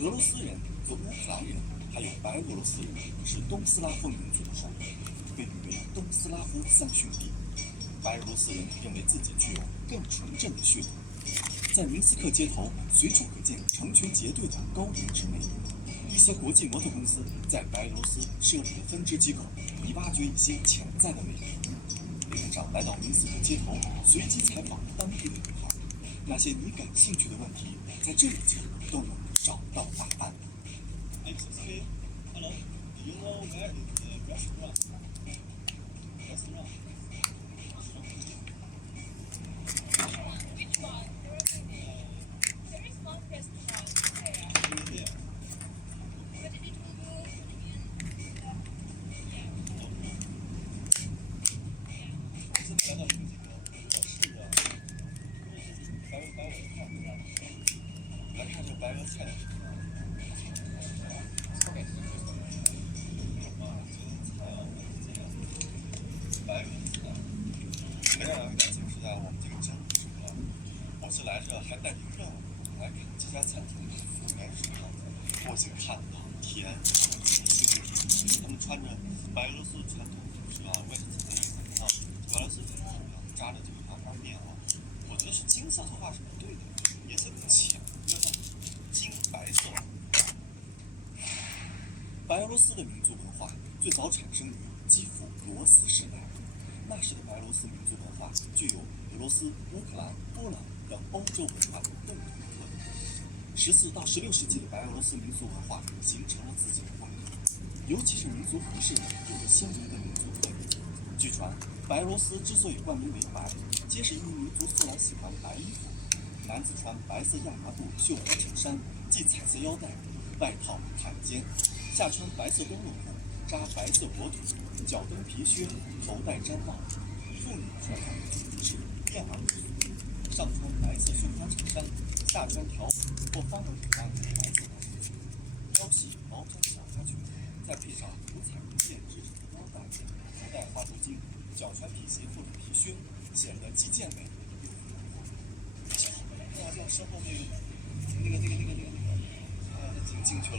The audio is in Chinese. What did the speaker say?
俄罗斯人和乌克兰人，还有白俄罗斯人是东斯拉夫民族的后裔，被誉为东斯拉夫三兄弟。白俄罗斯人认为自己具有更纯正的血统，在明斯克街头随处可见成群结队的高颜值美女。一些国际模特公司在白俄罗斯设立了分支机构，以挖掘一些潜在的美女。李部长来到明斯克街头，随机采访当地的女孩，那些你感兴趣的问题，在这里都能找到答案。Excuse me, hello. Do you know where is the restaurant? Restaurant. Which one? There is one restaurant there, Over there. but it will go in. 我现在来到一个这个俄式的白俄菜对吧？来看这白俄菜的什么？菜啊，这样白俄菜。没有来解释一下我们这个真是什么？我是来这还带点任务，来看这家餐厅的服务员是什么样子。我已经看到，天，他们穿着白俄罗斯传统服饰啊，我也是怎么看到白俄罗斯传统扎着这个羊肝面啊，我觉得是金色头发是不对的，颜色更浅，有点像金白色。白俄罗斯的民族文化最早产生于基辅罗斯时代，那时的白俄罗斯民族文化具有俄罗斯、乌克兰、波兰等欧洲文化的共同特点。14到16世纪的白俄罗斯民族文化形成了自己的风格，尤其是民族服饰有着鲜明的民族特点。据传，白俄罗斯之所以冠名为白，皆是因为民族素来喜欢白衣服。男子穿白色亚麻布绣花衬衫，系彩色腰带，外套坎肩，下穿白色灯笼裤，扎白色脖腿，脚蹬皮靴，头戴毡帽。妇女穿上是燕儿服，上穿白色绣花衬衫，下穿条纹或方纹图案的白色